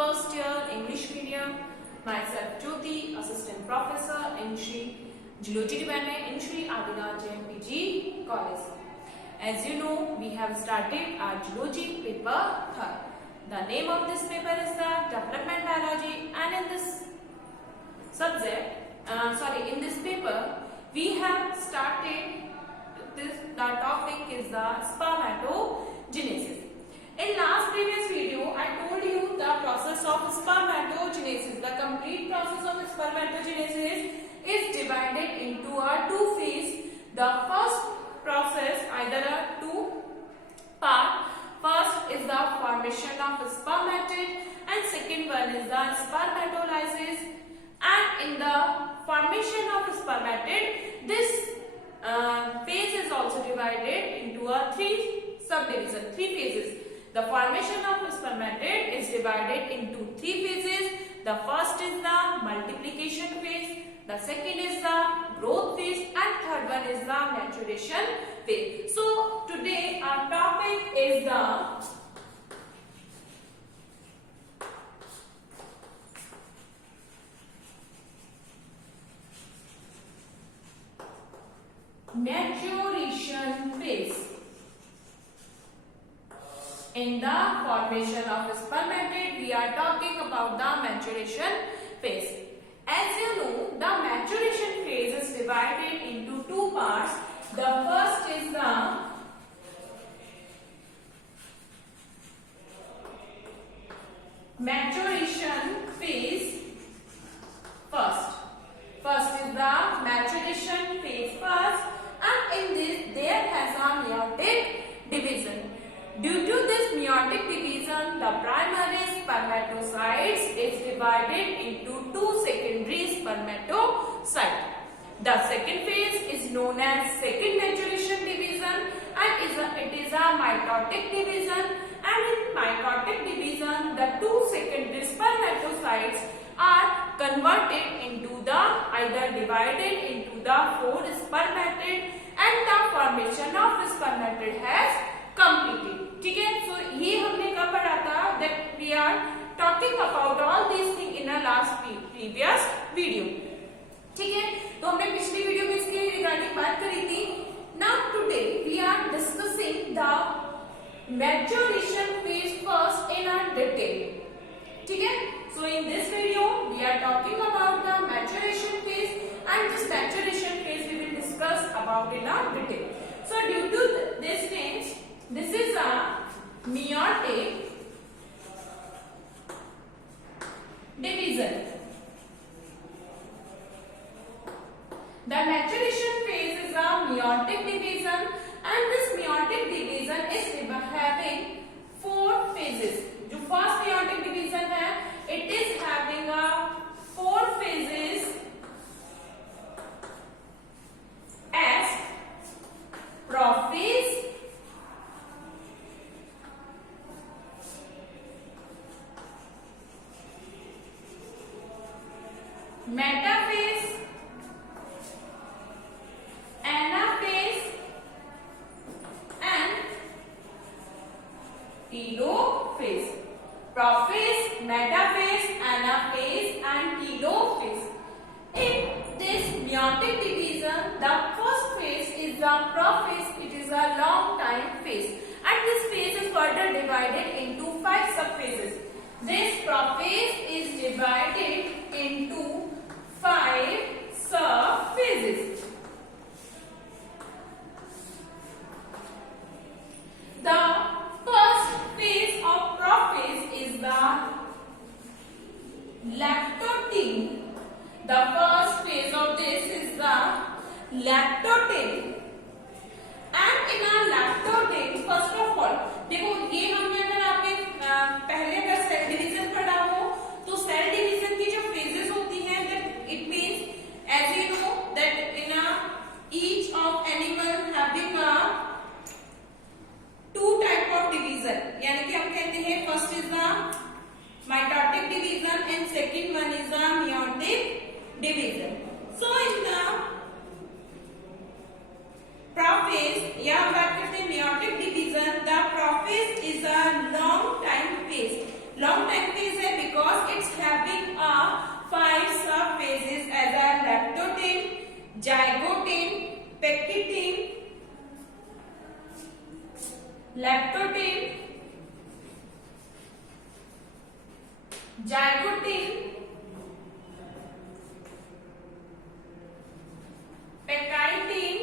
first year English medium. Myself Jyoti, Assistant Professor in Shri Zoology Department in Shri Adilaj Jain PG College. As you know, we have started our Zoology paper 3rd. The name of this paper is the Development Biology, and in this in this paper, we have started the topic is the spermatogenesis. In last previous video, I told you the process of spermatogenesis. The complete process of spermatogenesis is divided into a two phase. The first process, either a two part. First is the formation of spermatid, and second one is the spermatolysis. And in the formation of spermatid, this phase is also divided into a three phases. The formation of spermatid is divided into three phases. The first is the multiplication phase, the second is the growth phase, and third one is the maturation phase. So today our topic is the maturation phase. In the formation of spermatid, we are talking about the maturation phase. As you know, the maturation phase is divided into two parts. The first is the maturation phase. First is the maturation phase first, and in this there has a meiotic division. Due to this meiotic division, the primary spermatocytes is divided into two secondary spermatocytes. The second phase is known as second maturation division, and it is a mitotic division. And in mitotic division, the two secondary spermatocytes are converted into either divided into the four spermatid, and the formation of spermatid has completed. ठीक है, so ये हमने कब पढ़ा था? That we are talking about all these things in a last previous video. ठीक है, तो हमने पिछली वीडियो में इसके रिगार्डिंग बात करी थी. Now today we are discussing the maturation phase first in a detail. ठीक है, so in this video we are talking about the maturation phase, and this maturation phase we will discuss about in a detail. So due to this things, this is a meiotic division. The maturation phase is a meiotic division, and this meiotic division is having four phases. जो first meiotic division है, it is having a four phases as prophase, metaphase, anaphase, and telophase. Prophase, metaphase, anaphase, and telophase. In this meiotic division, the first phase is the prophase. It is a long time phase, and this phase is further divided into 5 subphases. This prophase is divided into 5 subphases. The first phase of prophase is the lactoting. The first phase of this is the lactoting. And in a lactoting, first of all, देखो ये हमने अगर आपने पहले अगर cell division पढ़ा हो, तो सेल डिवीजन की जो फेजेस होती हैं, that it means as you know that in a each of animal having a two type of division. यानी कि हम कहते हैं first is the mitotic division and second one is the meiotic division. So in the prophase, या हम बात करते हैं meiotic division, the prophase is a long time phase. Long time phase है because pectin, lactotin, zygotin, pectin,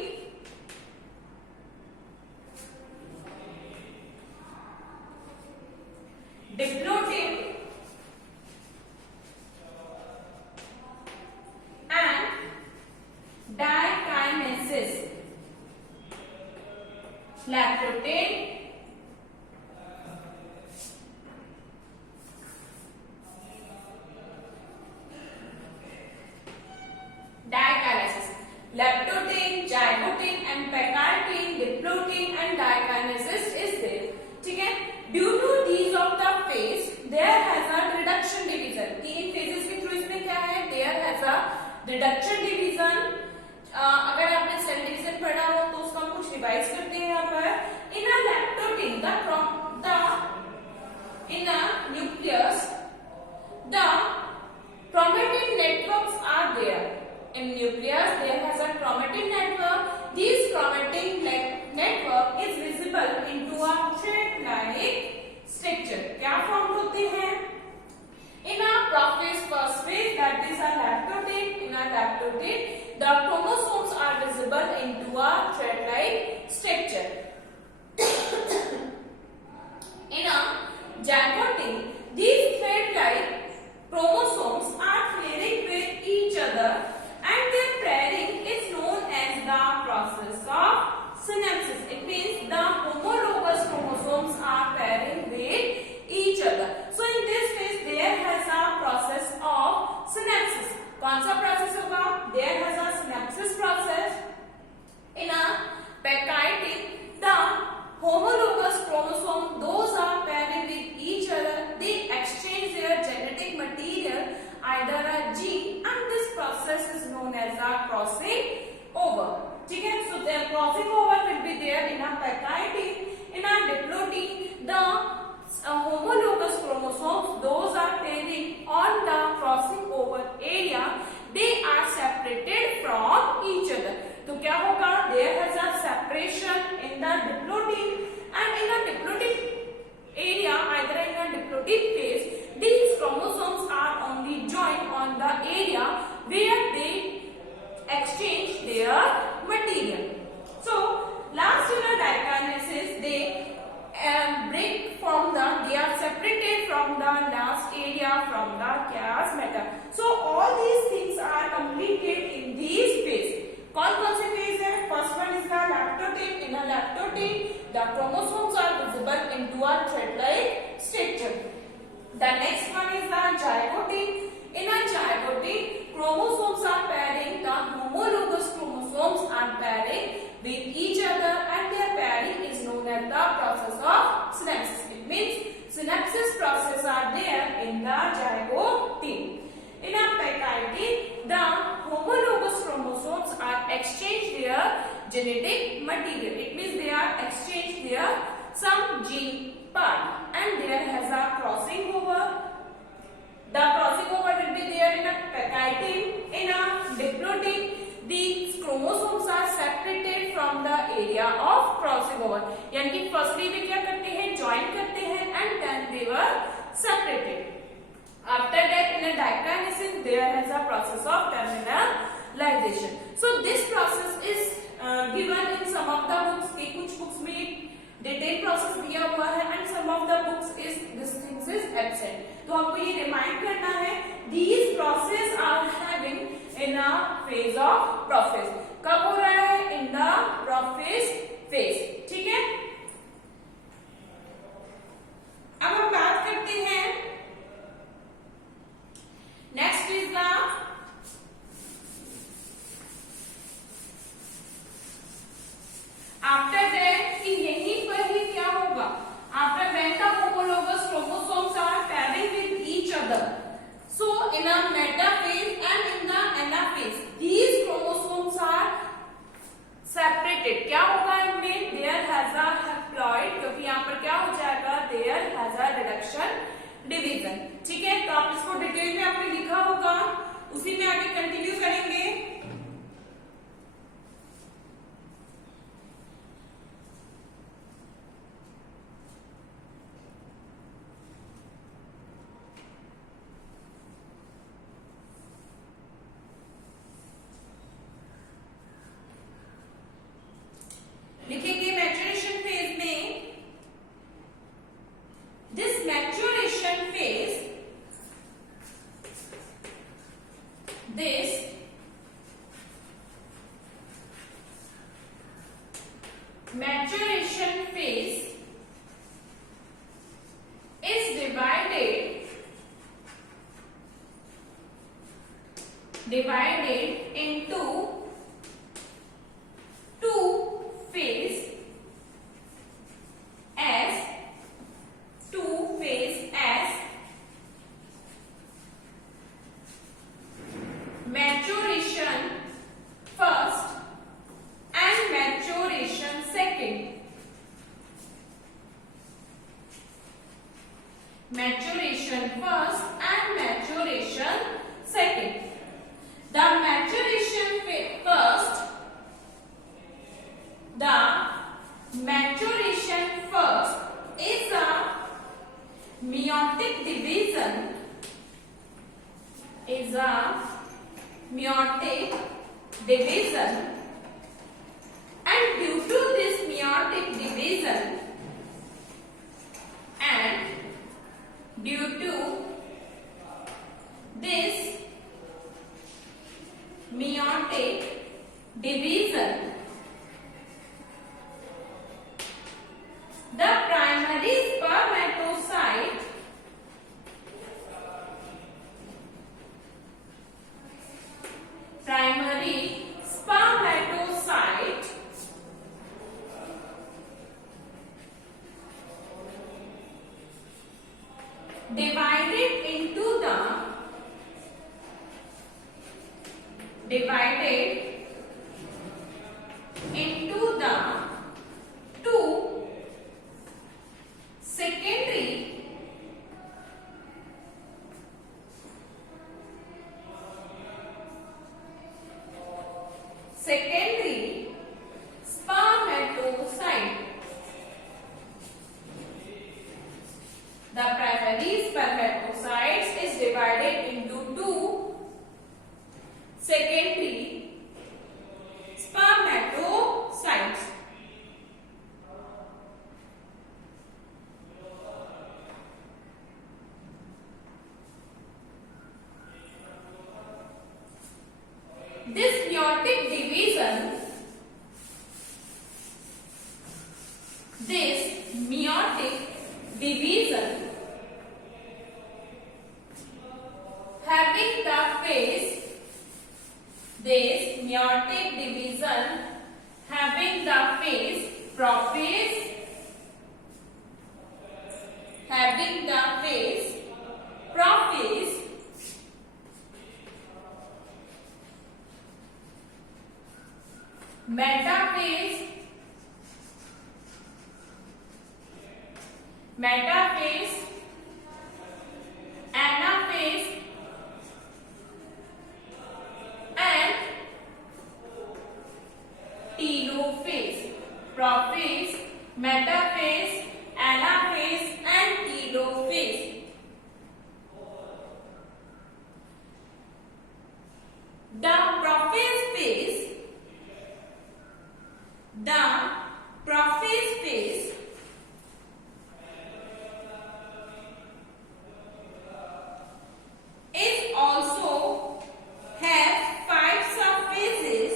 diplotin and dikinesis. Lactotin, dikinesis. Lactotin, zygotin and pectin, diplotin and dikinesis is there. ठीक है. Due to these of the phase, there has a reduction division. तीन phases के through इसमें क्या है? There has a reduction division. अगर आपने cell division पढ़ा हो तो उसका हम कुछ रिवाइज करते हैं यहाँ पर. In a lactotin, in a nucleus, the chromatin networks are there. In nucleus, there has a chromatin network. This chromatin network is visible into a thread-like structure. क्या formed होते हैं? In a prophase first phase, that is a lactotin. In a lactotin, the chromosomes are visible into a thread-like structure. In a zygotin, these thread-like chromosomes are pairing with each other, and their pairing is known as the process of synapsis. It means the homologous chromosomes are pairing with each other. So in this phase, there has a process of synapsis. कौन सा process होगा? There has a synapsis process. In a pectin, the homologous chromosome, those are pairing with each other. They exchange their genetic material, either a gene, and this process is known as a crossing over. ठीक है? So the crossing over will be there in a pectin. In a diplotin, the homologous chromosomes, those are pairing on the crossing over area. They are separated from each other. तो क्या होगा? There has a separation in the diplotin, and in a diplotin area, either in a diplotin phase, these chromosomes are only joined on the area where they exchange their material. So last in a dikinesis, they are separated from the last area from the chiasmatum. So all these things are completed in these phase. कौन कौन से phase है? First one is the lactotin. In a lactotin, the chromosomes are visible into a thread-like structure. The next one is the zygotin. In a zygotin, chromosomes are pairing. The homologous chromosomes are pairing with each other, and their pairing is known as the process of synapsis. It means synapsis process are there in the zygotin. In a pectin, the homologous chromosomes are exchange their genetic material. It means they are exchange their some gene part, and there has a crossing over. The crossing over will be there in a pectin. In a diplotin, these chromosomes are separated from the area of crossing over. यानी कि firstly वे क्या करते हैं? Join करते हैं, and then they were separated. After that, in a dikinesis, there is a process of terminalization. So this process is given in some of the books. के कुछ books में detail process दिया हुआ है, and some of the books is this things is absent. तो आपको ये remind करना है. These process are having in a phase of prophase. कब हो रहा है? In the prophase phase. ठीक है? अब हम बात करते हैं. Next is the after that कि यहीं पर ही क्या होगा? After when the homologous chromosomes are pairing with each other. So in a metaphase and in the anaphase, these chromosomes are separated. क्या होगा इनमें? There has a haploid, क्योंकि यहाँ पर क्या हो जाएगा? There has a reduction division. ठीक है? तो आप इसको डिटेल में आपने लिखा होगा, उसी में आगे कंटिन्यू करेंगे. this maturation phase is divided into two phase as maturation first and maturation second. Maturation first and maturation second. The maturation first is a meiotic division. And due to this meiotic division the primary spermatocyte divided into the two secondary spermatocyte. The primary spermatocytes is divided into two secondary spermatocytes. This meiotic division having the phase prophase metaphase anaphase and telophase. Prophase, metaphase, anaphase and telophase. The prophase phase is also have five subphases.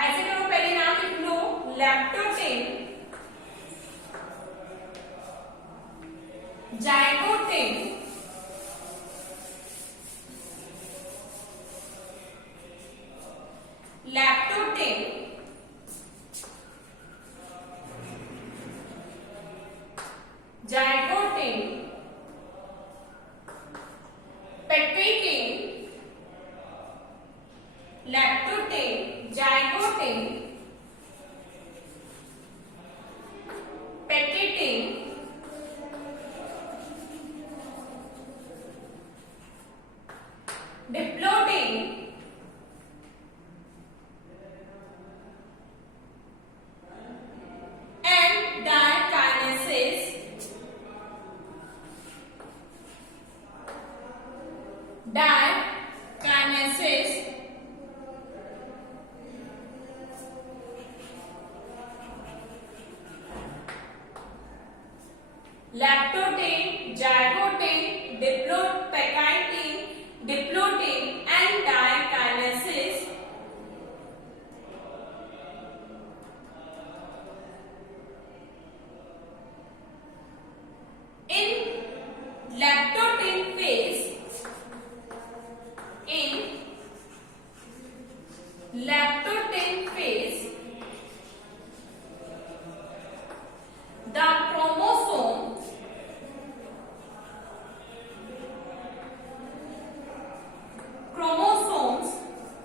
ऐसे करो, पहले नाम लिख लो लैक्टोटेन, जाइगोटेन, lactotin, lactotin, zygotin, pectin, lactotin, zygotin, pectin, diplotin, and dikinases, lactotin, zygotin, pectin, diplotin, and dikinases in lactotin phase. In lactotin phase, the chromosomes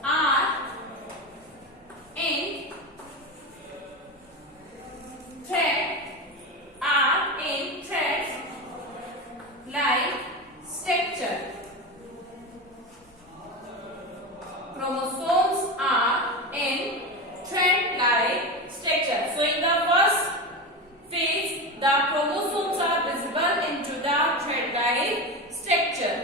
are in thread like structure. Chromosomes are in thread-like structure. So in the first phase, the chromosomes are visible into the thread-like structure.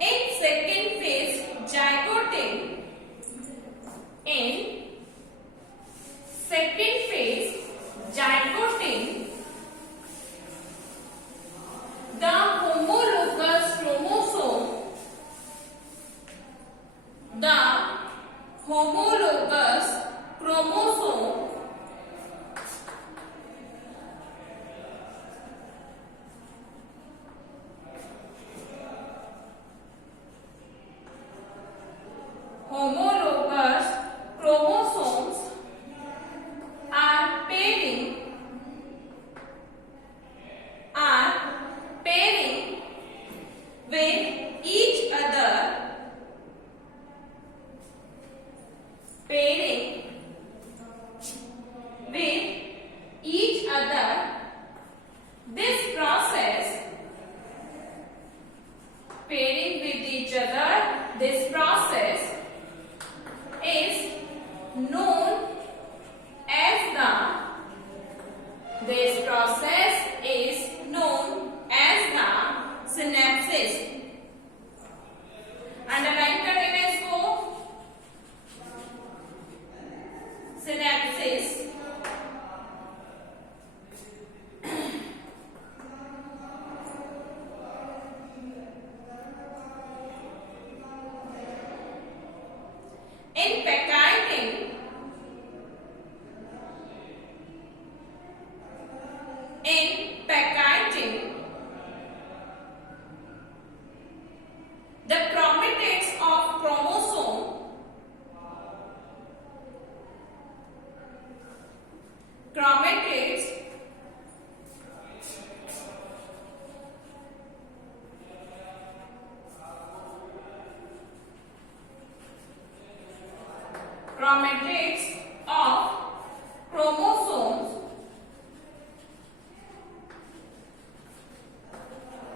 In second phase, zygotin. In second phase, zygotin, the homologous chromosome, homologous chromosomes are pairing with each other, pairing with each other. This process, pairing with each other, this process is known as the synapses. Underline करेंगे इसको, synapses. In pectin, the chromatids of chromosome chromatids of chromosomes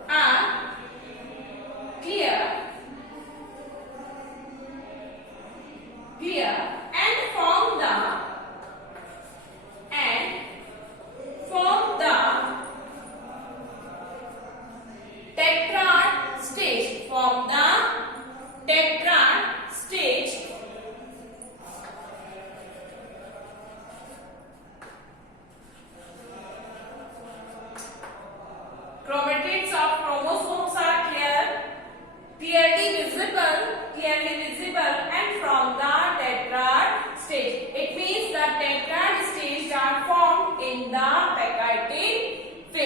are clear and form the tetrad stage. Chromatids of chromosomes are clearly visible and from the tetrad stage. It means the tetrad stage are formed in the pectin phase.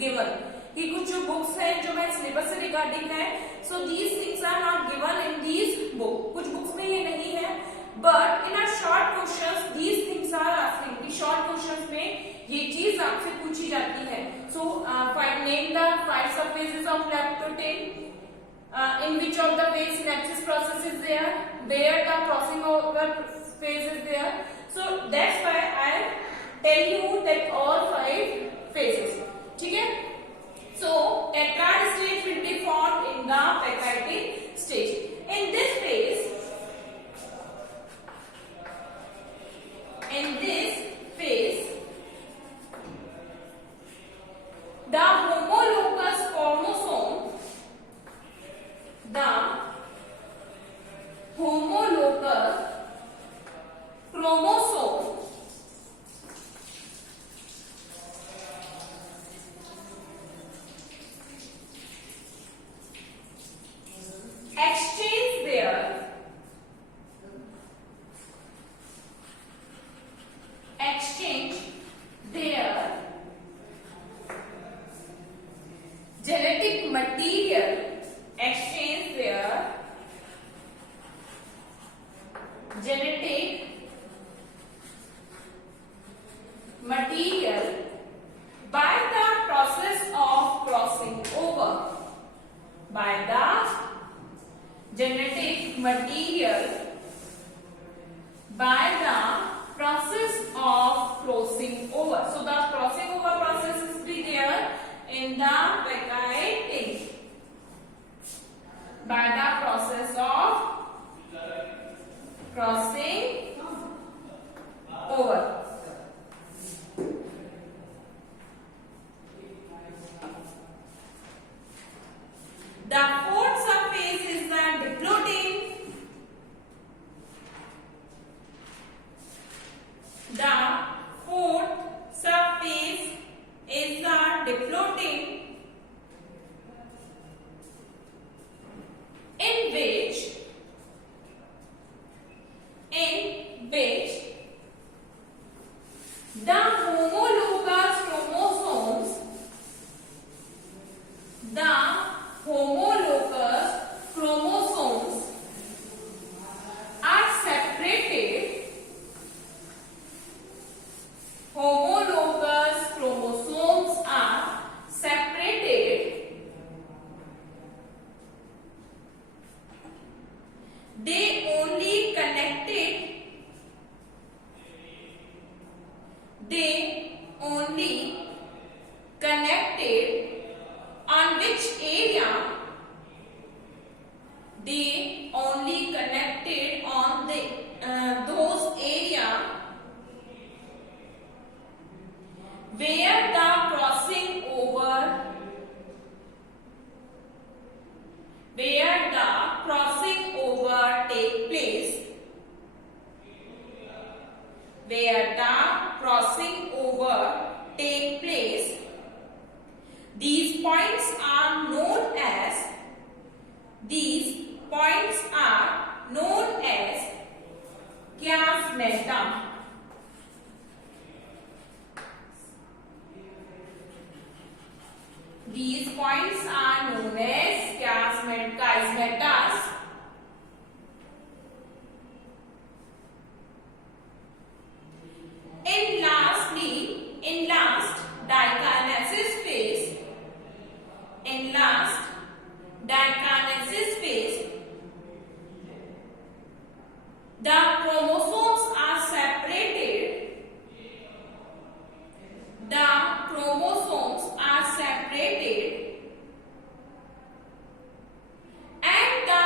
given कि कुछ जो books हैं जो मैं syllabus से regarding है, so these things are not given in these book, कुछ books में ये नहीं है, but in are short questions these things are asking कि शॉर्ट क्वेश्चंस में ये चीज आपसे पूछी जाती है. So find name the 5 subphases of leptotene. In which of the ways synapsis process is there, where the crossing over phase is there. So that's why I tell you that all 5 phases. ठीक है? So tetrad stage will be formed in the peptide stage. In this phase, the homologous chromosome exchange their genetic material, exchange their genetic material by the process of crossing over, by the genetic material by the process of crossing over. So the crossing over process is be there in the peptide by the process of crossing over. The fourth subphase is the diplotin. The fourth subphase is the diplotin, in which the homologous chromosomes, are separated. Homologous chromosomes are separated. They only connected on which area? They only connected on the those area where the crossing over take place, where the crossing over take place. These points are known as chiasmata. These points are known as chiasmatas. In last dikinesis phase, the chromosomes are separated. And the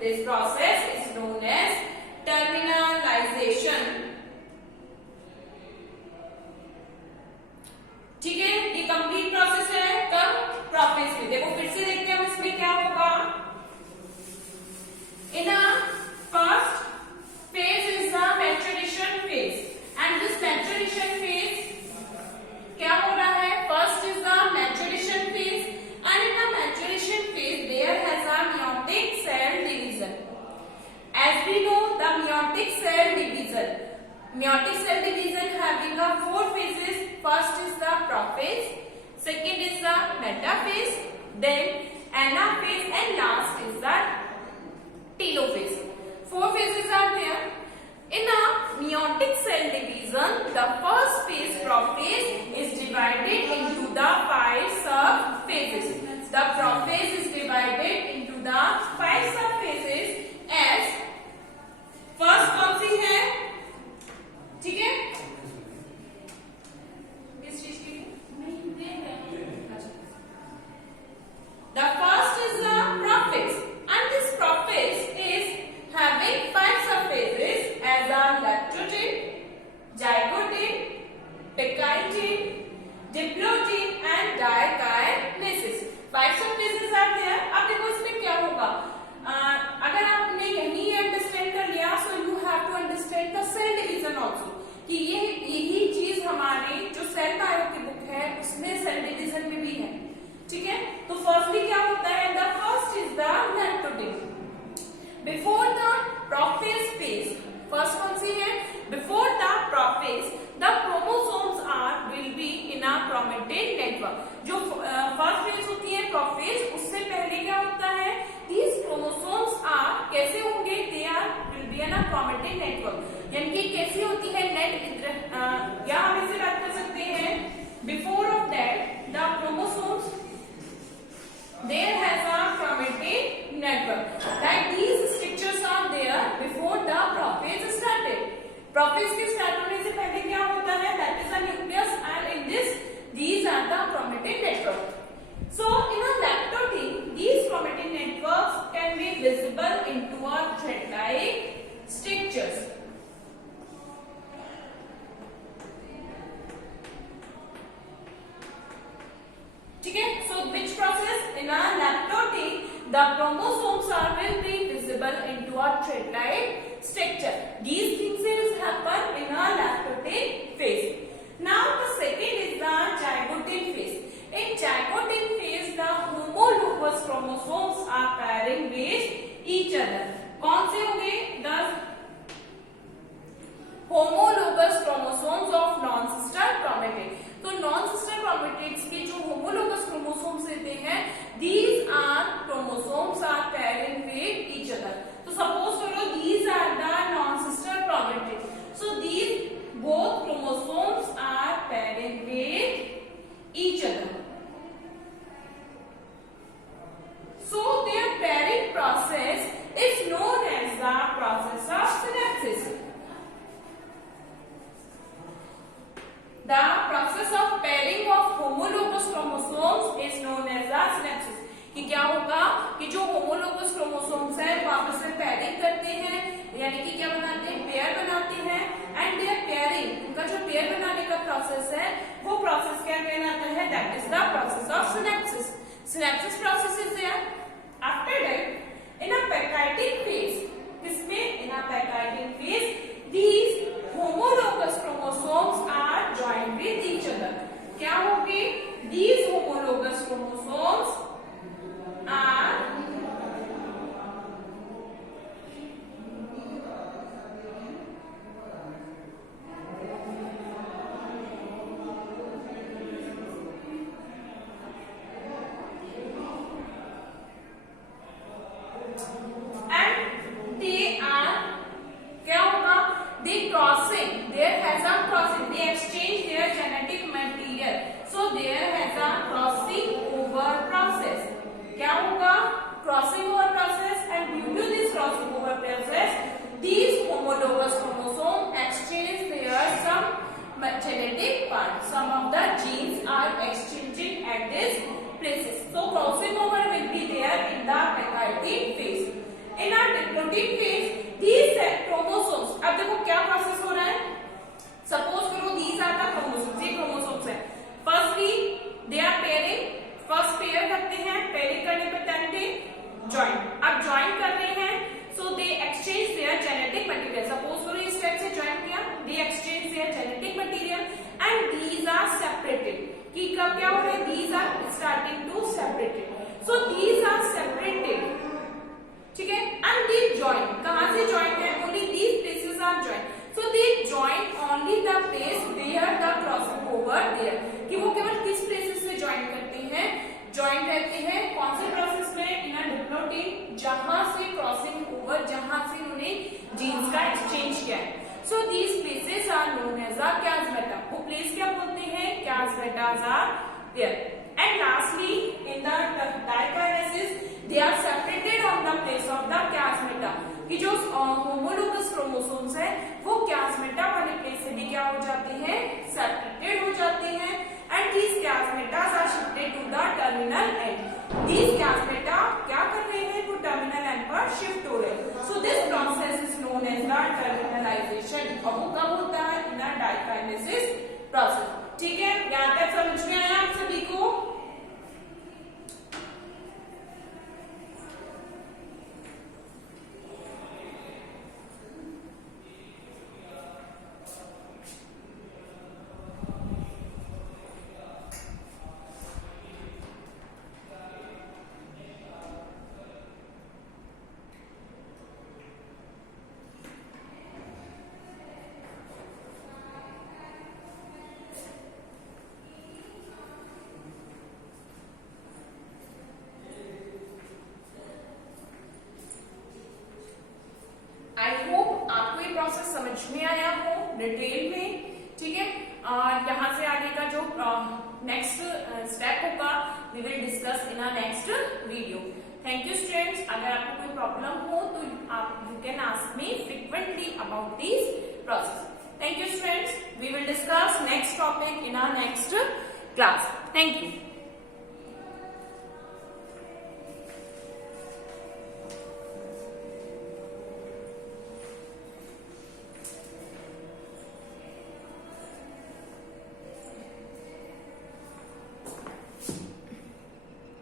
This process is known as terminalization. ठीक है, ये complete process है कब? Prophase में। देखो फिर से देखते हैं हम इसमें क्या होगा। In first phase is the maturation phase and this maturation phase क्या हो रहा है? First is the maturation phase and in the maturation phase there has a meiotic cell division. As we know the meiotic cell division having a 4 phases. First is the prophase, second is the metaphase, then anaphase and last is the telophase. 4 phases are there. In a meiotic cell division, the first phase, prophase, is divided into the 5 sub-phases. The prophase is divided into the 5 sub-phases as first कौन सी है? ठीक है? किस चीज की? The first is the prophase, and this prophase is having 5 subphases as a lactogen, zygogen, pectine, diplogen and dikinesis. 5 subphases are there. अब देखो इसमें क्या होगा? अगर आपने यही अंडरस्टैंड कर लिया, so you have to understand the cell division also. कि ये यही चीज हमारे जो सेल बायो की बुक है उसमें सेल डिवीजन में भी है। ठीक है, तो फर्स्टली क्या होता है? The first is the leptotene. Before the prophase phase, first कौन सी है? Before the prophase the chromosomes are will be in a chromatin network. जो फर्स्ट फेज होती है प्रोफेज, उससे पहले क्या होता है? दीज क्रोमोसोम्स आर कैसे होंगे? They are will be in a chromatin network. यानी कि कैसी होती है? नेट, या हम इसे बात कर सकते हैं before of that the chromosomes there has a chromatin network, like these structures are there before the prophase started. Prophase के start होने से पहले क्या होता है? That is a nucleus and in this these are the chromatin network. So in a lactogen these chromatin networks can be visible into a thread-like structures. ठीक है, so which process? In a lactogen the chromosomes are will be visible into a thread-like structure. These things will happen in a lactogen phase. Now the second is the zygogen phase. In zygogen phase the homologous chromosomes are pairing with each other. कौन से होंगे? The homologous chromosomes of non-sister chromatids. तो non-sister chromatids के जो homologous chromosomes रहते हैं, these are chromosomes are pairing with each other. तो suppose करो these are the non-sister chromatids. So these both chromosomes are pairing with each other. So their pairing process is known as the process of synapsis. The process of pairing of homologous chromosomes is known as the synapsis. कि क्या होगा कि जो homologous chromosomes है वो आपस में pairing करते हैं, यानी कि क्या बनाते हैं? पेयर बनाते हैं, and their pairing, उनका जो पेयर बनाने का प्रोसेस है वो प्रोसेस क्या कहलाता है? That is the process of synapsis. Synapsis process is there. After that, in a pectidic phase, किसमें? In a pectidic phase, these homologous chromosomes are joined with each other. क्या होगी? These homologous chromosomes are करते हैं कौन से process में, इन अ diplotene, जहां से क्रॉसिंग ओवर, जहां से उन्होंने जीन्स का एक्सचेंज किया है. So these places are known as the chiasmata. वो प्लेस क्या बोलते हैं, chiasmatas are there. And lastly in the diakinesis they are separated on the place of the chiasmata. कि जो होमोलोगस क्रोमोसोम्स है वो कैस्मेटा वाले प्लेस से भी क्या हो जाते हैं, सेपरेटेड हो जाते हैं. And these chiasmatas are shifted to the terminal end. These chiasmata क्या कर रहे हैं, वो टर्मिनल एंड पर शिफ्ट हो रहे हैं. So this process is known as the terminalisation. और वो कब होता है, इन द डाइकाइनेसिस प्रोसेस. ठीक है, यहाँ तक समझ में आया आप सभी को. प्रोसेस समझ में आया हो डिटेल में. ठीक है, यहाँ से आगे का जो नेक्स्ट स्टेप होगा we will discuss in a next video. Thank you students. अगर आपको कोई प्रॉब्लम हो तो आप you can ask me frequently about this process. Thank you students. We will discuss next topic in a next class. Thank you.